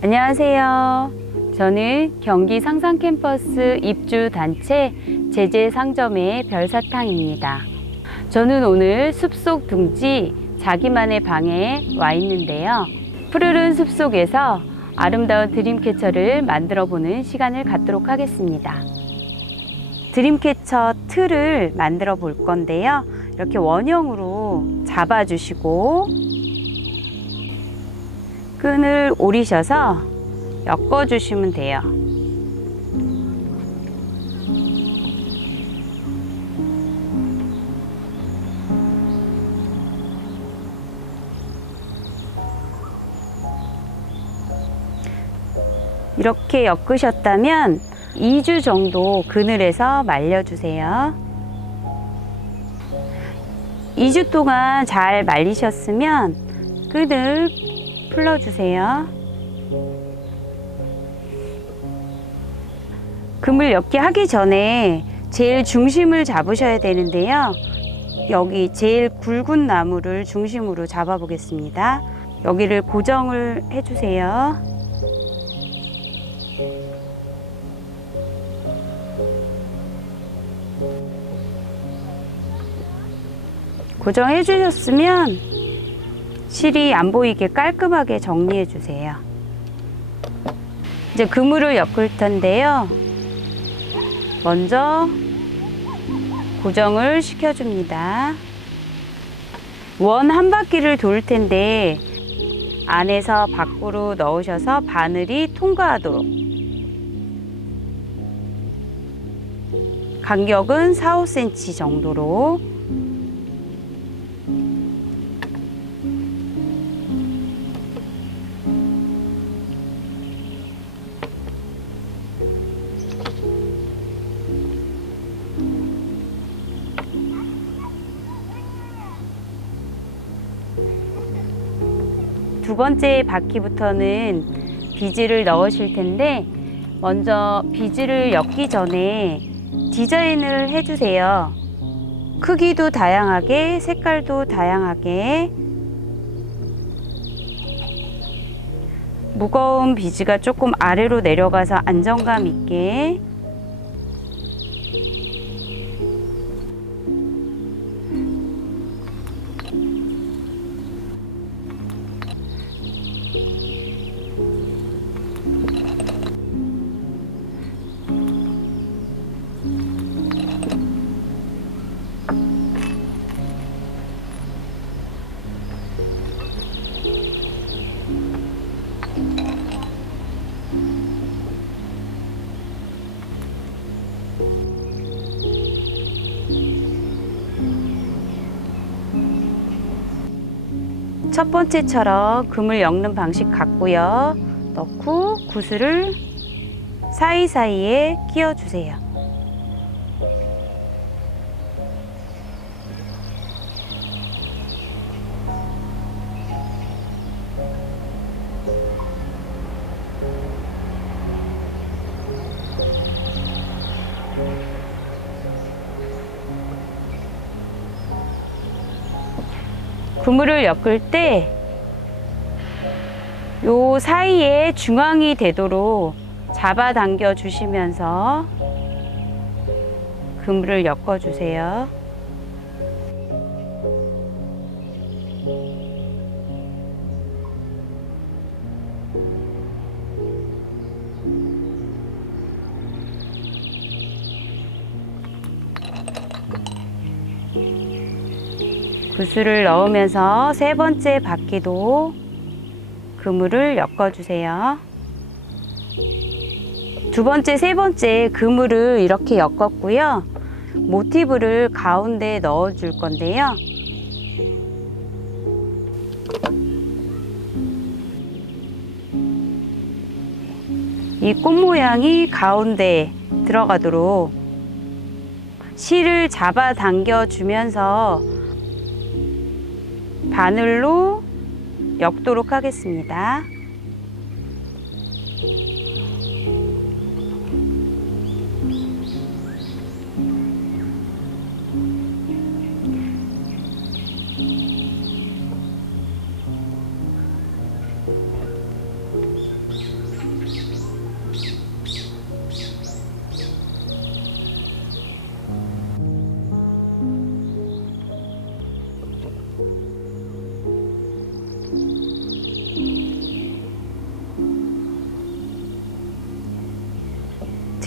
안녕하세요. 저는 경기 상상 캠퍼스 입주 단체 제재 상점의 별사탕입니다. 저는 오늘 숲속 둥지 자기만의 방에 와 있는데요. 푸르른 숲속에서 아름다운 드림캐쳐를 만들어 보는 시간을 갖도록 하겠습니다. 드림캐쳐 틀을 만들어 볼 건데요. 이렇게 원형으로 잡아주시고 끈을 오리셔서 엮어 주시면 돼요. 이렇게 엮으셨다면 2주 정도 그늘에서 말려주세요. 2주 동안 잘 말리셨으면 끈을 풀어주세요. 그물 엮기 하기 전에 제일 중심을 잡으셔야 되는데요. 여기 제일 굵은 나무를 중심으로 잡아 보겠습니다. 여기를 고정을 해주세요. 고정해 주셨으면 실이 안 보이게 깔끔하게 정리해 주세요. 이제 그물을 엮을 텐데요. 먼저 고정을 시켜줍니다. 원 한 바퀴를 돌 텐데 안에서 밖으로 넣으셔서 바늘이 통과하도록 간격은 4, 5cm 정도로 두 번째 바퀴부터는 비즈를 넣으실 텐데 먼저 비즈를 엮기 전에 디자인을 해주세요. 크기도 다양하게, 색깔도 다양하게. 무거운 비즈가 조금 아래로 내려가서 안정감 있게. 첫 번째처럼 금을 엮는 방식 같고요. 넣고 구슬을 사이사이에 끼워주세요. 그물을 엮을 때 요 사이에 중앙이 되도록 잡아당겨 주시면서 그물을 엮어 주세요. 구슬을 넣으면서 세 번째 바퀴도 그물을 엮어주세요. 두 번째, 세 번째 그물을 이렇게 엮었고요. 모티브를 가운데 넣어 줄 건데요. 이 꽃 모양이 가운데 들어가도록 실을 잡아 당겨 주면서 바늘로 엮도록 하겠습니다.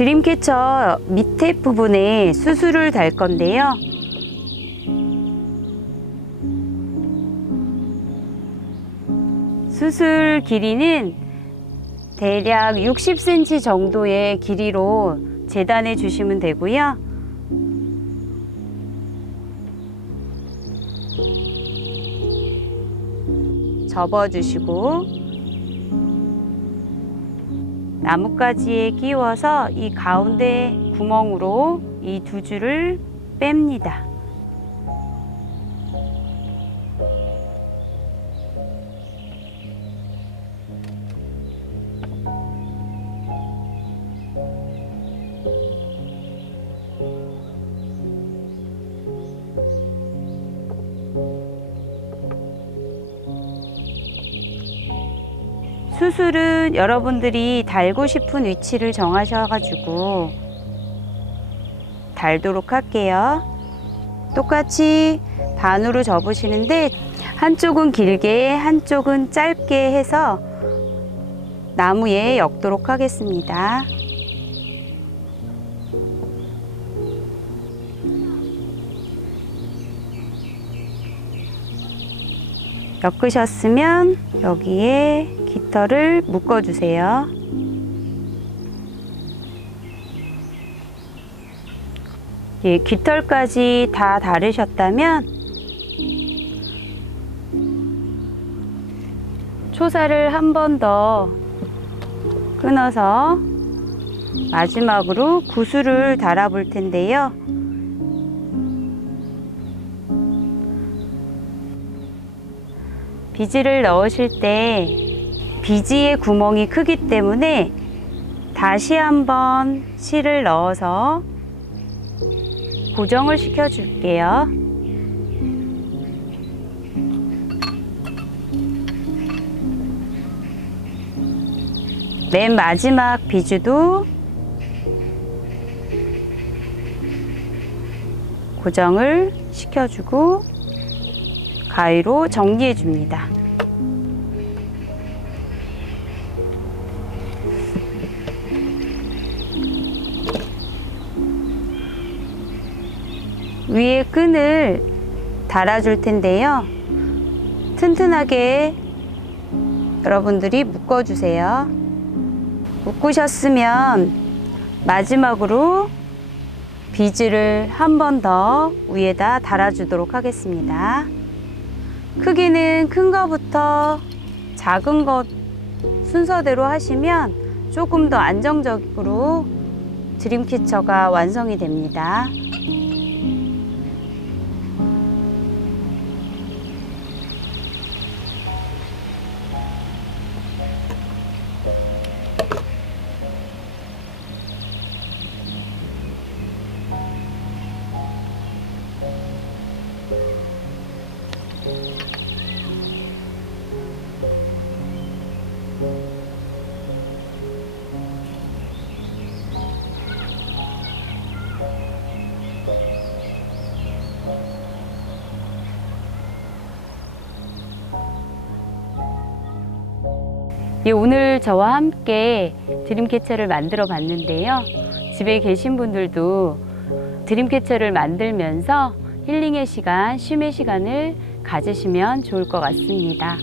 드림캐쳐 밑에 부분에 수술을 달 건데요. 수술 길이는 대략 60cm 정도의 길이로 재단해 주시면 되고요. 접어 주시고 나뭇가지에 끼워서 이 가운데 구멍으로 이 두 줄을 뺍니다. 수술은 여러분들이 달고 싶은 위치를 정하셔가지고 달도록 할게요. 똑같이 반으로 접으시는데 한쪽은 길게 한쪽은 짧게 해서 나무에 엮도록 하겠습니다. 엮으셨으면 여기에 깃털을 묶어주세요. 예, 깃털까지 다 다르셨다면 초사를 한 번 더 끊어서 마지막으로 구슬을 달아 볼 텐데요. 비지를 넣으실 때 비지의 구멍이 크기 때문에 다시 한번 실을 넣어서 고정을 시켜 줄게요. 맨 마지막 비주도 고정을 시켜주고 가위로 정리해 줍니다. 위에 끈을 달아줄 텐데요. 튼튼하게 여러분들이 묶어주세요. 묶으셨으면 마지막으로 비즈를 한 번 더 위에다 달아주도록 하겠습니다. 크기는 큰 거부터 작은 것 순서대로 하시면 조금 더 안정적으로 드림캐쳐가 완성이 됩니다. 예, 오늘 저와 함께 드림캐쳐를 만들어 봤는데요. 집에 계신 분들도 드림캐쳐를 만들면서 힐링의 시간, 쉼의 시간을 가지시면 좋을 것 같습니다.